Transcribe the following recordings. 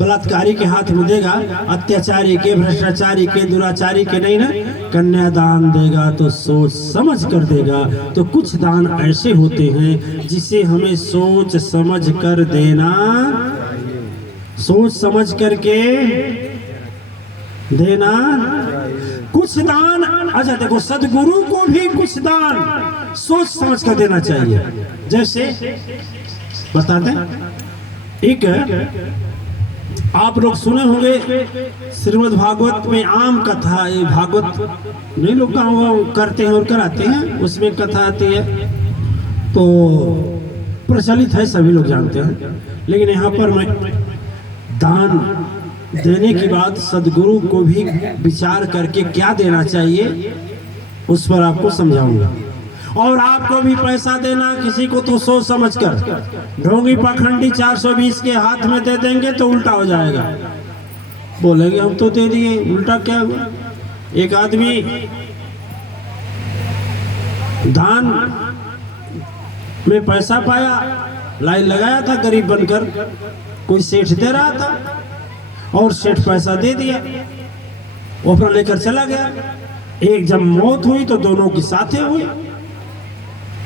बलात्कारी के हाथ में देगा, अत्याचारी के, भ्रष्टाचारी के, दुराचारी के नहीं ना। कन्यादान देगा तो सोच समझ कर देगा। तो कुछ दान ऐसे होते हैं जिसे हमें सोच समझ कर देना, सोच समझ करके देना। कुछ दान, अच्छा देखो, सदगुरु को भी कुछ दान सोच समझ कर देना चाहिए। जैसे बताते एक, आप लोग सुने होंगे श्रीमद् भागवत में आम कथा, ये भागवत नहीं लोग करते हैं और कराते हैं, उसमें कथा आती है तो प्रचलित है, सभी लोग जानते हैं। लेकिन यहाँ पर मैं दान देने की बात सदगुरु को भी विचार करके क्या देना चाहिए उस पर आपको समझाऊंगा। और आपको भी पैसा देना किसी को तो सोच समझ कर। ढोंगी पाखंडी 420 के हाथ में दे देंगे तो उल्टा हो जाएगा, बोलेंगे हम तो दे दिए, उल्टा क्या हुआ। एक आदमी दान में पैसा पाया, लाइन लगाया था गरीब बनकर, कोई सेठ दे रहा था और सेठ पैसा दे दिया, वो अपना लेकर चला गया। एक जब मौत हुई तो दोनों की साथे हुई,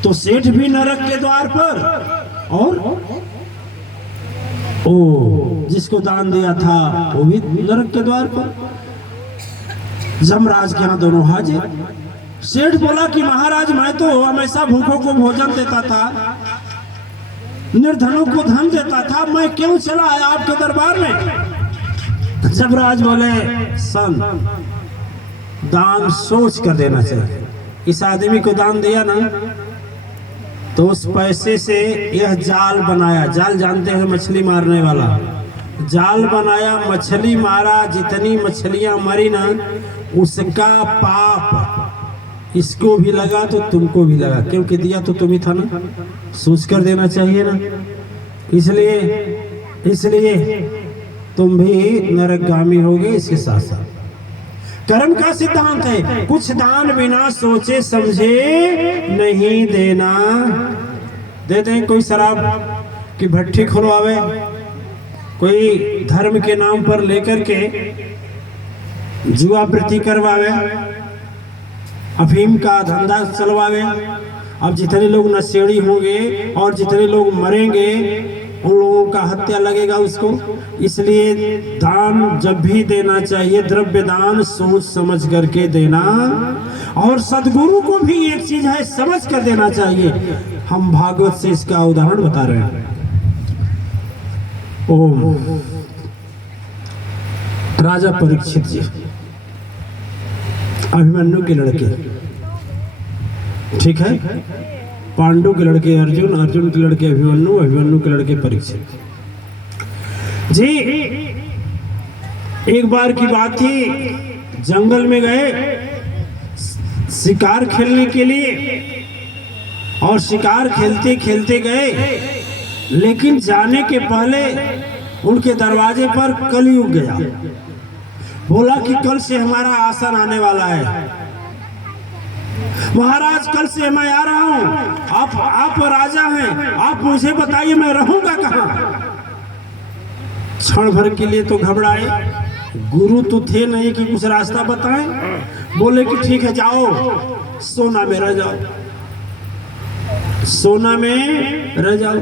तो सेठ भी नरक के द्वार पर और ओ जिसको दान दिया था वो भी नरक के द्वार पर। जमराज के यहाँ दोनों हाजिर। सेठ बोला कि महाराज मैं तो हमेशा भूखों को भोजन देता था, निर्धनों को धन देता था, मैं क्यों चला आया आपके दरबार में। जमराज बोले सन, दान सोच कर देना चाहिए। इस आदमी को दान दिया ना तो उस पैसे से यह जाल बनाया, जाल जानते हैं मछली मारने वाला, जाल बनाया, मछली मारा, जितनी मछलियां मरी ना उसका पाप इसको भी लगा तो तुमको भी लगा, क्योंकि दिया तो तुम ही था ना, सोच कर देना चाहिए ना। इसलिए तुम भी नरकगामी होगे। इसके साथ साथ कर्म का सिद्धांत है, कुछ दान बिना सोचे समझे नहीं देना। दे दें कोई शराब की भट्टी खुलवावे, कोई धर्म के नाम पर लेकर के जुआवृत्ति करवावे, अफीम का धंधा चलवावे। अब जितने लोग नशेड़ी होंगे और जितने लोग मरेंगे उन लोगों का हत्या लगेगा उसको। इसलिए दान जब भी देना चाहिए, द्रव्य दान सोच समझ करके देना। और सदगुरु को भी एक चीज है, समझ कर देना चाहिए। हम भागवत से इसका उदाहरण बता रहे हैं। ओम राजा परीक्षित जी, अभिमन्यु के लड़के, ठीक है, पांडु के लड़के अर्जुन, अर्जुन के लड़के अभिमन्यु, अभिमन्यु के लड़के परीक्षित जी। एक बार की बात थी, जंगल में गए शिकार खेलने के लिए और शिकार खेलते खेलते गए, लेकिन जाने के पहले उनके दरवाजे पर कलयुग गया। बोला कि कल से हमारा आसन आने वाला है, महाराज कल से मैं आ रहा हूं, आप राजा हैं, आप मुझे बताइए मैं रहूंगा कहां। क्षण भर के लिए तो घबराए, गुरु तो थे नहीं कि कुछ रास्ता बताएं। बोले कि ठीक है जाओ, सोना में रह जाओ, सोना में रह जाओ।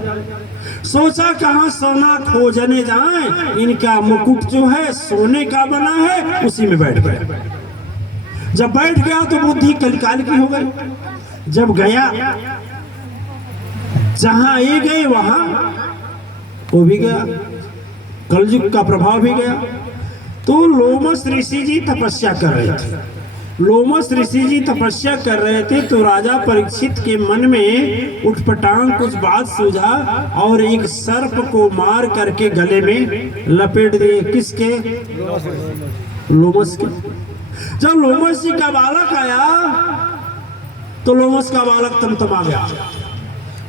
सोचा कहां सोना खोजने जाएं, इनका मुकुट जो है सोने का बना है, उसी में बैठ गए। जब बैठ गया तो बुद्धि कलिकाल की हो गई। जब गया जहां ये गए वहां वो भी गया, कलयुग का प्रभाव भी गया। तो लोमस ऋषि जी तपस्या कर रहे थे। लोमस ऋषि जी तपस्या कर रहे थे तो राजा परीक्षित के मन में उठपटांग कुछ बात सूझा और एक सर्प को मार करके गले में लपेट दिए। किसके? लोमस के। जब लोमस जी का बालक आया तो लोमस का बालक तमतमा गया,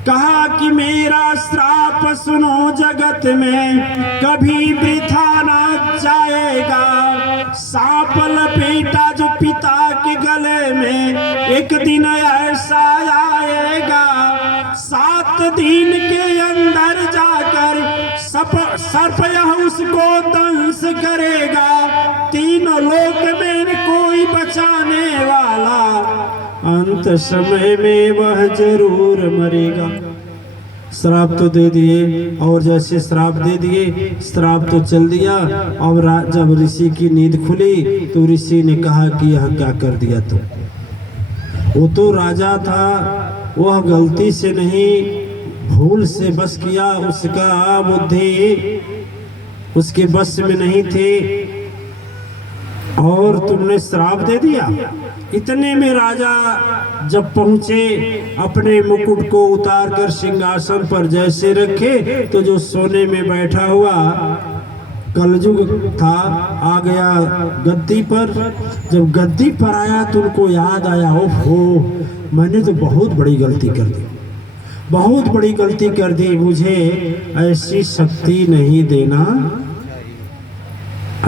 कहा कि मेरा श्राप सुनो जगत में कभी वृथा न जाएगा। सांप लपेटा जो पिता के गले में एक दिन ऐसा आएगा, 7 दिन के अंदर जाकर सर्प यह उसको दंश करेगा, तीनों लोक में कोई बचाने वाला, अंत समय में वह जरूर मरेगा। श्राप तो दे दिए, और जैसे श्राप दे दिए, श्राप तो चल दिया। अब जब ऋषि की नींद खुली तो ऋषि ने कहा कि यह क्या कर दिया तुम? वो तो राजा था, वह गलती से नहीं, भूल से बस किया, उसका बुद्धि उसके बस में नहीं थे, और तुमने श्राप दे दिया। इतने में राजा जब पहुंचे, अपने मुकुट को उतार कर सिंहासन पर जैसे रखे, तो जो सोने में बैठा हुआ कलयुग था आ गया गद्दी पर। जब गद्दी पर आया तो उनको याद आया, ओहो मैंने तो बहुत बड़ी गलती कर दी, बहुत बड़ी गलती कर दी, मुझे ऐसी शक्ति नहीं देना,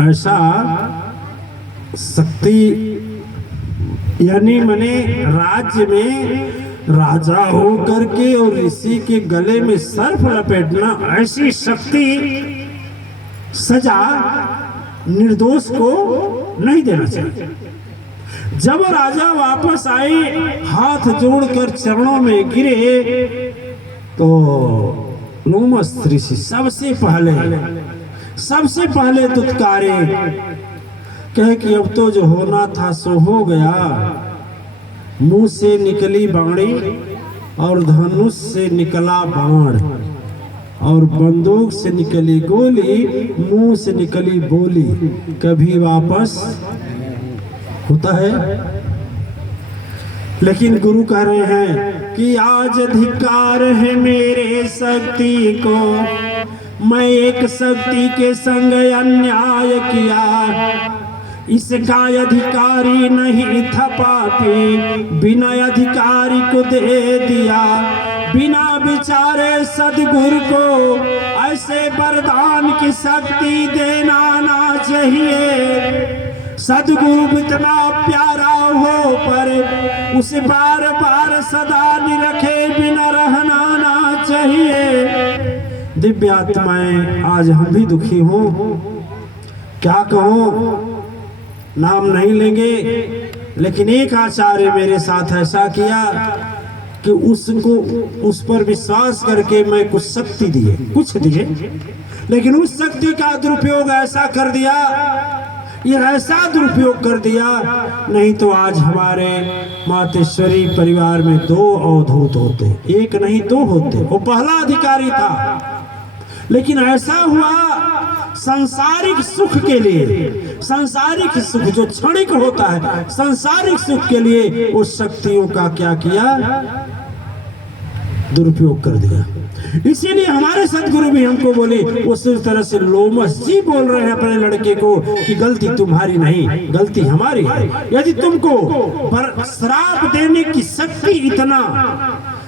ऐसा शक्ति, यानी मैंने राज्य में राजा हो करके और ऋषि के गले में सर्प लपेटना, ऐसी शक्ति, सजा निर्दोष को नहीं देना चाहिए। जब राजा वापस आए, हाथ जोड़कर चरणों में गिरे, तो लोमस ऋषि सबसे पहले दुत्कारे, कहे कि अब तो जो होना था सो हो गया। मुंह से निकली बाणी और धनुष से निकला बाण, और बंदूक से निकली गोली, मुंह से निकली बोली, कभी वापस होता है। लेकिन गुरु कह रहे हैं कि आज अधिकार है मेरे शक्ति को, मैं एक शक्ति के संग अन्याय किया, इसका अधिकारी नहीं था पापी, बिना अधिकारी को दे दिया, बिना विचारे सदगुरु को ऐसे वरदान की शक्ति देना ना चाहिए। सदगुरु इतना प्यारा हो पर उसे बार बार सदा निरखे बिना रहना ना चाहिए। दिव्य आत्माएं, आज हम भी दुखी हो, क्या कहूँ, नाम नहीं लेंगे, लेकिन एक आचार्य मेरे साथ ऐसा किया कि उसको, उस पर विश्वास करके मैं कुछ शक्ति दिए, लेकिन उस शक्ति का दुरुपयोग ऐसा कर दिया, ये ऐसा दुरुपयोग कर दिया, नहीं तो आज हमारे मातेश्वरी परिवार में 2 अवधूत होते, एक नहीं 2 होते। वो पहला अधिकारी था, लेकिन ऐसा हुआ सांसारिक सुख के लिए, सांसारिक सुख जो क्षणिक होता है, सांसारिक सुख के लिए उस शक्तियों का क्या किया, दुरुपयोग कर दिया। इसीलिए हमारे सदगुरु भी हमको बोले, उस तरह से लोमस जी बोल रहे हैं अपने लड़के को कि गलती तुम्हारी नहीं, गलती हमारी है। यदि तुमको श्राप देने की शक्ति, इतना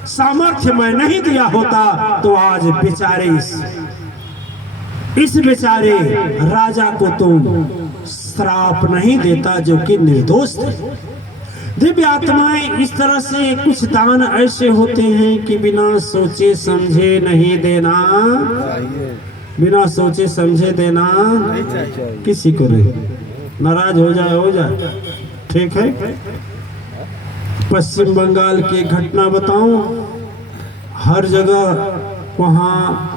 सामर्थ्य मैं नहीं दिया होता, तो आज बेचारे इस बेचारे राजा को तुम श्राप नहीं देता, जो कि निर्दोष थे। दिव्य आत्माएं, इस तरह से कुछ दान ऐसे होते हैं कि बिना सोचे समझे नहीं देना, बिना सोचे समझे देना किसी को नहीं। नाराज हो जाए, ठीक है। पश्चिम बंगाल की घटना बताऊं, हर जगह वहाँ